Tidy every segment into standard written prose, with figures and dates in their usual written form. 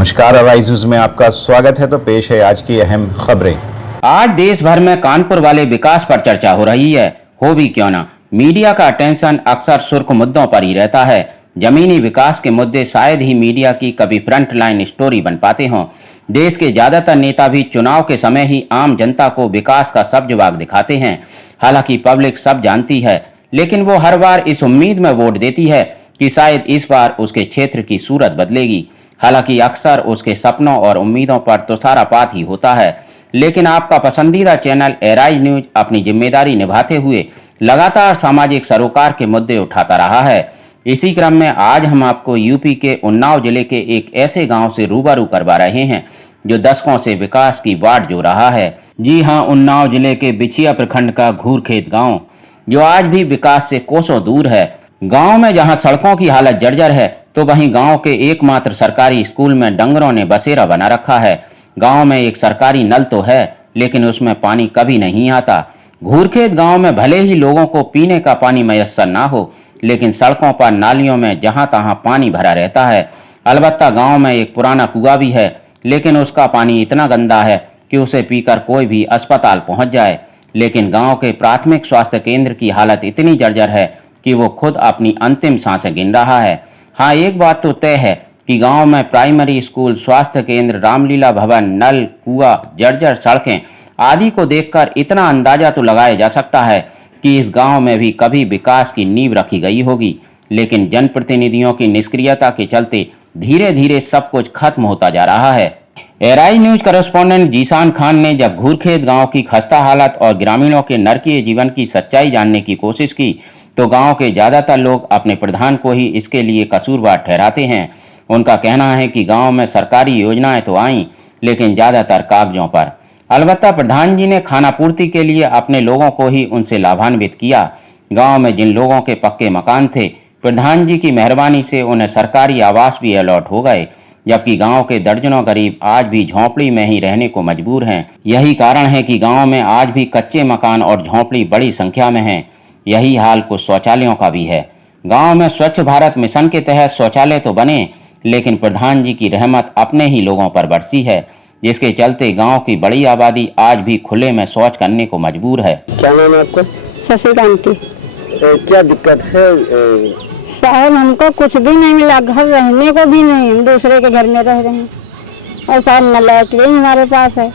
नमस्कार, arise news में आपका स्वागत है। तो पेश है आज की अहम खबरें। आज देश भर में कानपुर वाले विकास पर चर्चा हो रही है। हो भी क्यों ना, मीडिया का अटेंशन अक्सर सुर्ख मुद्दों पर ही रहता है। जमीनी विकास के मुद्दे शायद ही मीडिया की कभी फ्रंट लाइन स्टोरी बन पाते हों। देश के ज्यादातर नेता भी चुनाव के समय ही आम जनता को विकास का सब जवाब दिखाते हैं। हालांकि पब्लिक सब जानती है, लेकिन वो हर बार इस उम्मीद में वोट देती है कि शायद इस बार उसके क्षेत्र की सूरत बदलेगी। हालांकि अक्सर उसके सपनों और उम्मीदों पर तुषारपात ही होता है। लेकिन आपका पसंदीदा चैनल एराइज न्यूज अपनी जिम्मेदारी निभाते हुए लगातार सामाजिक सरोकार के मुद्दे उठाता रहा है। इसी क्रम में आज हम आपको यूपी के उन्नाव जिले के एक ऐसे गांव से रूबरू करवा रहे हैं जो दशकों से विकास की वाट जो रहा है। जी हां, उन्नाव जिले के बिछिया प्रखंड का घूरखेत गांव, जो आज भी विकास से कोसों दूर है। गांव में जहां सड़कों की हालत जर्जर है, तो वहीं गांव के एकमात्र सरकारी स्कूल में डंगरों ने बसेरा बना रखा है। गांव में एक सरकारी नल तो है, लेकिन उसमें पानी कभी नहीं आता। घूरखेत गांव में भले ही लोगों को पीने का पानी मयस्सर ना हो, लेकिन सड़कों पर नालियों में जहां तहां पानी भरा रहता है। अलबत्ता गांव में एक पुराना कुआं भी है, लेकिन उसका पानी इतना गंदा है कि उसे पीकर कोई भी अस्पताल पहुंच जाए। लेकिन गांव के प्राथमिक स्वास्थ्य केंद्र की हालत इतनी जर्जर है कि वो खुद अपनी अंतिम सांसें गिन रहा है। हाँ, एक बात तो तय है कि गांव में प्राइमरी स्कूल, स्वास्थ्य केंद्र, रामलीला भवन, नल, कुआं, जर्जर सड़कें आदि को देखकर इतना अंदाजा तो लगाया जा सकता है कि इस गांव में भी कभी विकास की नींव रखी गई होगी। लेकिन जनप्रतिनिधियों की निष्क्रियता के चलते धीरे धीरे सब कुछ खत्म होता जा रहा है। Arise news correspondent Zeeshan Khan ने जब घूरखेत गांव की खस्ता हालत और ग्रामीणों के नरकीय जीवन की सच्चाई जानने की कोशिश की, तो गांव के ज्यादातर लोग अपने प्रधान को ही इसके लिए कसूरवार ठहराते हैं। उनका कहना है कि गांव में सरकारी योजनाएं तो आईं, लेकिन ज्यादातर कागजों पर। अलबत्ता प्रधान जी ने खानापूर्ति के लिए अपने लोगों को ही उनसे लाभान्वित किया। गांव में जिन लोगों के पक्के मकान थे, प्रधान जी की मेहरबानी से उन्हें सरकारी आवास भी अलॉट हो गए, जबकि गांव के दर्जनों गरीब आज भी झोंपड़ी में ही रहने को मजबूर हैं। यही कारण है कि गांव में आज भी कच्चे मकान और झोंपड़ी बड़ी संख्या में हैं। यही हाल कुछ शौचालयों का भी है। गांव में स्वच्छ भारत मिशन के तहत शौचालय तो बने, लेकिन प्रधान जी की रहमत अपने ही लोगों पर बरसी है, जिसके चलते गांव की बड़ी आबादी आज भी खुले में शौच करने को मजबूर है। क्या नाम है आपका? शशिकांति। क्या दिक्कत है? साहब, हमको कुछ भी नहीं मिला, घर रहने को भी नहीं, हम दूसरे के घर में रह रहे हैं। और साहब, न लैट्रिन हमारे पास है।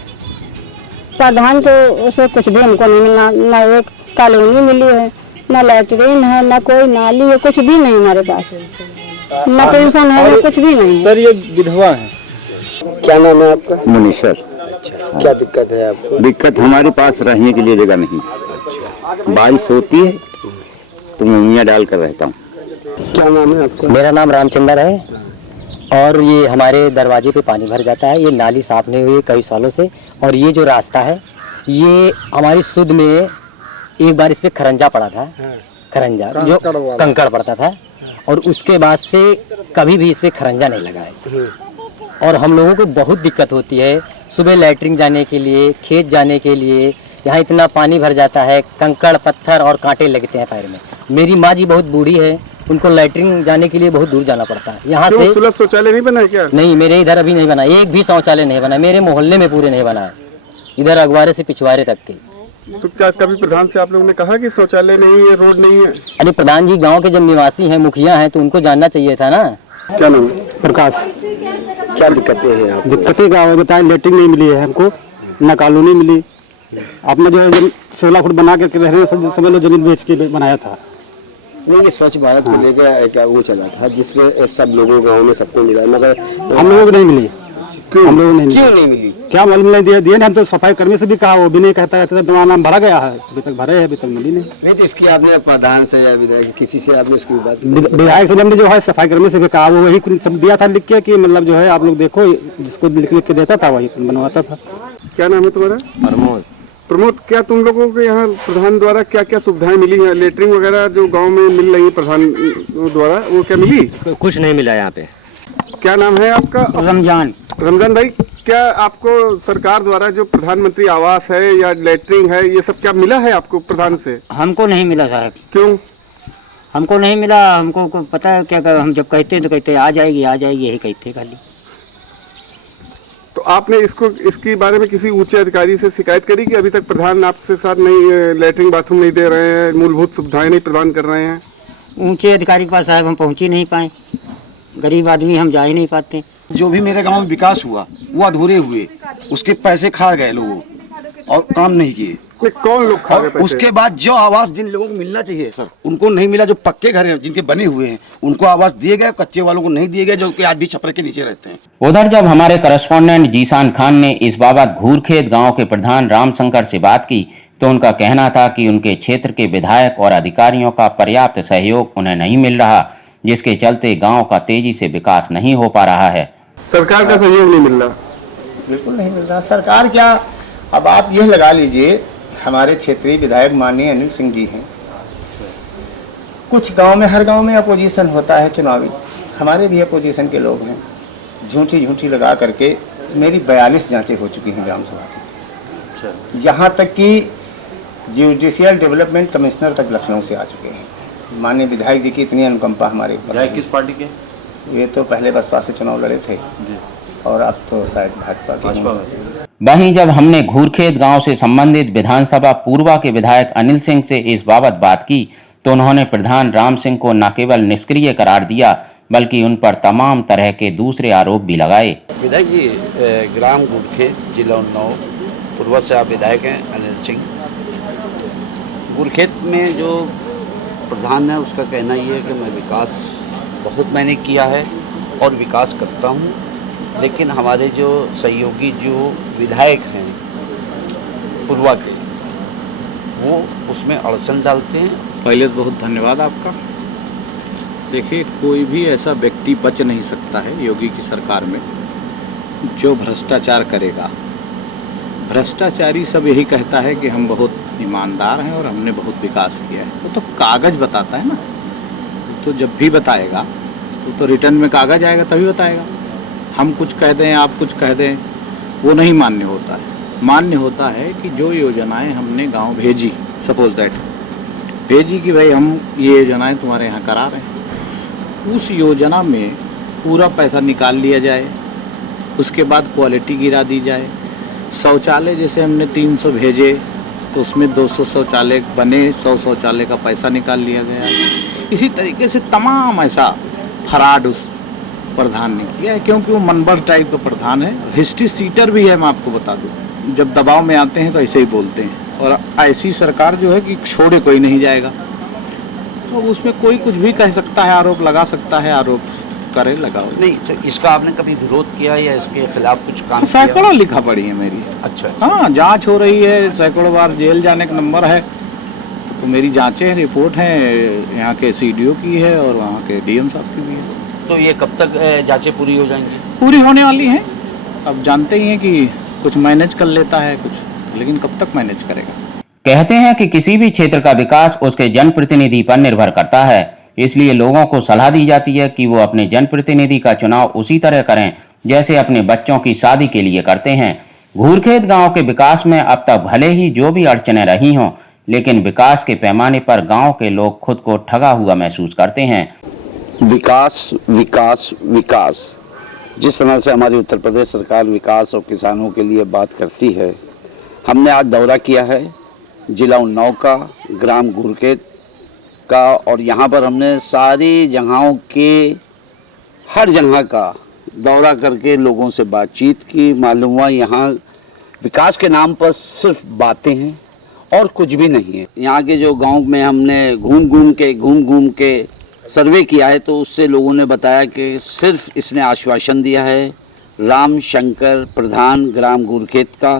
प्रधान तो उसे कुछ भी हमको नहीं मिला, न एक कॉलोनी मिली है, न लैट्रिन है, न कोई नाली है, कुछ भी नहीं हमारे पास, न पेंशन है, न कुछ भी नहीं। सर, ये विधवा है। क्या नाम है आपका? मुनीसर। क्या दिक्कत है आपको? दिक्कत हमारे पास रहने के लिए जगह नहीं, बारिश होती है तो मैं मियाँ डाल कर रहता हूँ। क्या नाम है आपका? मेरा नाम रामचंद्र है और ये हमारे दरवाजे पे पानी भर जाता है। ये नाली साफ नहीं हुई कई सालों से, और ये जो रास्ता है, ये हमारी सुध में एक बार इस पे खरंजा पड़ा था, खरंजा जो कंकड़ पड़ता था, और उसके बाद से कभी भी इस पे खरंजा नहीं लगा है। और हम लोगों को बहुत दिक्कत होती है सुबह लैट्रिन जाने के लिए, खेत जाने के लिए। यहाँ इतना पानी भर जाता है, कंकड़ पत्थर और कांटे लगते हैं पैर में। मेरी माँ जी बहुत बूढ़ी है, उनको लैट्रिन जाने के लिए बहुत दूर जाना पड़ता है। यहाँ से सुलभ शौचालय नहीं बना है क्या? नहीं, मेरे इधर अभी नहीं बना, एक भी शौचालय नहीं बना। मेरे मोहल्ले में पूरे नहीं बना है, इधर अगवारे से पिछवाड़े तक के। तो क्या कभी प्रधान से आप लोगों ने कहा कि शौचालय नहीं है, रोड नहीं है? अरे प्रधान जी गांव के जब निवासी हैं, मुखिया हैं, तो उनको जानना चाहिए था ना। क्या नाम है? प्रकाश। क्या दिक्कतें हैं आप? दिक्कतें क्या है बताएं? लेटरिन नहीं मिली है हमको, न कॉलोनी मिली। आपने जो है 16 फुट बना के रहने समझ लो, जमीन बेच के बनाया था। नहीं, ये स्वच्छ भारत को लेकर क्या वो चला था, जिसमें सब लोगों गाँव में सबको मिला, मगर हम लोगों को नहीं मिली। क्यों? हम लोगों को क्यों नहीं मिली? क्या मालूम नहीं दिए हम तो सफाई कर्मी से भी कहा, वो भी नहीं कहता तुम्हारा नाम भरा गया है, अभी तक भरे है, अभी तक मिली नहीं। नहीं, तो इसकी आपने प्रधान से या विधायक किसी से आपने उसकी बात? विधायक से हमने जो है सफाई कर्मी से भी कहा, वो वही सब दिया था लिख के कि मतलब जो है आप लोग देखो, जिसको लिख के देता था वही बनवाता था। क्या नाम है तुम्हारा? प्रमोद। प्रमोद, क्या तुम लोगों को यहाँ प्रधान द्वारा क्या क्या सुविधाएं मिली हैं? लेटरिन वगैरह जो गांव में मिल रही है प्रधान द्वारा, वो क्या मिली? कुछ नहीं मिला यहाँ पे। क्या नाम है आपका? रमजान। रमजान भाई, क्या आपको सरकार द्वारा जो प्रधानमंत्री आवास है या लेटरिन है, ये सब क्या मिला है आपको प्रधान से? हमको नहीं मिला साहब। क्यों? हमको नहीं मिला, हमको पता है क्या, हम जब कहते हैं तो कहते हैं आ जाएगी आ जाएगी, यही कहते खाली। आपने इसके बारे में किसी ऊंचे अधिकारी से शिकायत करी कि अभी तक प्रधान आपके साथ नहीं, लैट्रिन बाथरूम नहीं दे रहे हैं, मूलभूत सुविधाएं नहीं प्रदान कर रहे हैं? ऊंचे अधिकारी के पास साहब हम पहुंच ही नहीं पाए, गरीब आदमी हम जा ही नहीं पाते। जो भी मेरे गांव में विकास हुआ वो अधूरे हुए, उसके पैसे खा गए लोगों और काम नहीं किए। कौन लोग खा गए पैसे? उसके बाद जो आवास जिन लोगों को मिलना चाहिए सर, उनको नहीं मिला। जो पक्के घर हैं जिनके बने हुए हैं उनको आवास दिए गए, कच्चे वालों को नहीं दिए गए, जो कि आज भी छपरे के नीचे रहते हैं। उधर जब हमारे करस्पॉन्डेंट जीसान खान ने इस बाबत घूरखेत गांव के प्रधान रामशंकर से बात की तो उनका कहना था कि उनके क्षेत्र के विधायक और अधिकारियों का पर्याप्त सहयोग उन्हें नहीं मिल रहा, जिसके चलते गांव का तेजी से विकास नहीं हो पा रहा है। सरकार का सहयोग नहीं मिल रहा? बिल्कुल नहीं मिल रहा। सरकार क्या, अब आप यह लगा लीजिए, हमारे क्षेत्रीय विधायक माननीय अनिल सिंह जी हैं। कुछ गांव में, हर गांव में अपोजिशन होता है चुनावी, हमारे भी अपोजिशन के लोग हैं। झूठी लगा करके मेरी 42 जांचें हो चुकी हैं ग्राम सभा की। यहाँ तक कि जुडिशियल डेवलपमेंट कमिश्नर तक लखनऊ से आ चुके हैं। माननीय विधायक जी की इतनी अनुकंपा हमारे ऊपर। विधायक किस पार्टी के? ये तो पहले बसपा से चुनाव लड़े थे और अब तो शायद भाजपा के। वहीं जब हमने घूरखेत गांव से संबंधित विधानसभा पूर्वा के विधायक अनिल सिंह से इस बाबत बात की तो उन्होंने प्रधान राम सिंह को न केवल निष्क्रिय करार दिया बल्कि उन पर तमाम तरह के दूसरे आरोप भी लगाए। विधायक जी, ग्राम घूरखेत, जिला उन्नाव, पूर्वा से आप विधायक हैं अनिल सिंह। घूरखेत में जो प्रधान है उसका कहना ये है कि मैं विकास बहुत मैंने किया है और विकास करता हूँ, लेकिन हमारे जो सहयोगी जो विधायक हैं पूर्वा के, वो उसमें अड़चन डालते हैं। पहले तो बहुत धन्यवाद आपका। देखिए, कोई भी ऐसा व्यक्ति बच नहीं सकता है योगी की सरकार में जो भ्रष्टाचार करेगा। भ्रष्टाचारी सब यही कहता है कि हम बहुत ईमानदार हैं और हमने बहुत विकास किया है। वो तो कागज़ बताता है ना, तो जब भी बताएगा तो रिटर्न में कागज़ आएगा तभी बताएगा। हम कुछ कह दें, आप कुछ कह दें, वो नहीं मान्य होता है। मान्य होता है कि जो योजनाएं हमने गांव भेजी, सपोज दैट भेजी कि भाई हम ये योजनाएं तुम्हारे यहाँ करा रहे हैं, उस योजना में पूरा पैसा निकाल लिया जाए, उसके बाद क्वालिटी गिरा दी जाए। शौचालय जैसे हमने 300 भेजे तो उसमें 200 शौचालय बने, 100 शौचालय का पैसा निकाल लिया गया। इसी तरीके से तमाम ऐसा फ्रॉड उस प्रधान ने किया है, क्योंकि वो मनबर टाइप का प्रधान है, हिस्ट्री सीटर भी है। मैं आपको बता दूं, जब दबाव में आते हैं तो ऐसे ही बोलते हैं, और ऐसी सरकार जो है कि छोड़े कोई नहीं जाएगा। तो उसमें कोई कुछ भी कह सकता है, आरोप लगा सकता है, आरोप करे, लगाओ। नहीं, तो इसका आपने कभी विरोध किया या इसके खिलाफ कुछ काम? सैकड़ों लिखा पड़ी है मेरी। अच्छा। हाँ, जांच हो रही है, सैकड़ों बार जेल जाने का नंबर है। तो मेरी जांचें, रिपोर्ट हैं, यहाँ के CDO की है और वहाँ के DM साहब की भी है। तो ये कब तक जांचें पूरी हो जाएंगी? पूरी होने वाली हैं। अब जानते ही हैं कि कुछ मैनेज कर लेता है कुछ, लेकिन कब तक मैनेज करेगा। कहते हैं कि किसी भी क्षेत्र का विकास उसके जनप्रतिनिधि पर निर्भर करता है, इसलिए लोगों को सलाह दी जाती है कि वो अपने जनप्रतिनिधि का चुनाव उसी तरह करें जैसे अपने बच्चों की शादी के लिए करते हैं। घूरखेत गांव के विकास में अब तक भले ही जो भी अड़चनें रही हों, लेकिन विकास के पैमाने पर गांव के लोग खुद को ठगा हुआ महसूस करते हैं। विकास विकास विकास, जिस तरह से हमारी उत्तर प्रदेश सरकार विकास और किसानों के लिए बात करती है, हमने आज दौरा किया है जिला उन्नाव का, ग्राम घूरखेत का, और यहाँ पर हमने सारी जगहों के हर जगह का दौरा करके लोगों से बातचीत की। मालूम हुआ यहाँ विकास के नाम पर सिर्फ बातें हैं और कुछ भी नहीं है। यहाँ के जो गांव में हमने घूम घूम के सर्वे किया है तो उससे लोगों ने बताया कि सिर्फ इसने आश्वासन दिया है, राम शंकर प्रधान ग्राम घूरखेत का,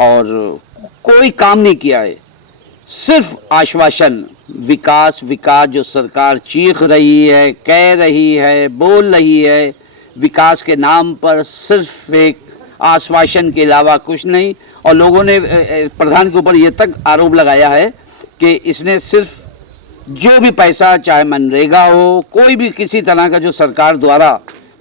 और कोई काम नहीं किया है, सिर्फ आश्वासन। विकास विकास जो सरकार चीख रही है, कह रही है, बोल रही है, विकास के नाम पर सिर्फ एक आश्वासन के अलावा कुछ नहीं। और लोगों ने प्रधान के ऊपर ये तक आरोप लगाया है कि इसने सिर्फ जो भी पैसा, चाहे मनरेगा हो, कोई भी किसी तरह का जो सरकार द्वारा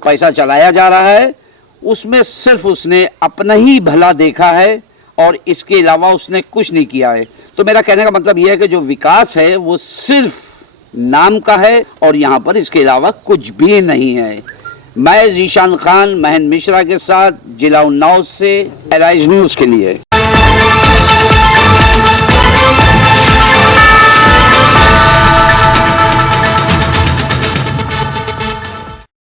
पैसा चलाया जा रहा है, उसमें सिर्फ उसने अपना ही भला देखा है और इसके अलावा उसने कुछ नहीं किया है। तो मेरा कहने का मतलब यह है कि जो विकास है वो सिर्फ नाम का है और यहाँ पर इसके अलावा कुछ भी नहीं है। मैं जीशान खान महन मिश्रा के साथ जिला उन्नाव से राइज न्यूज़ के लिए।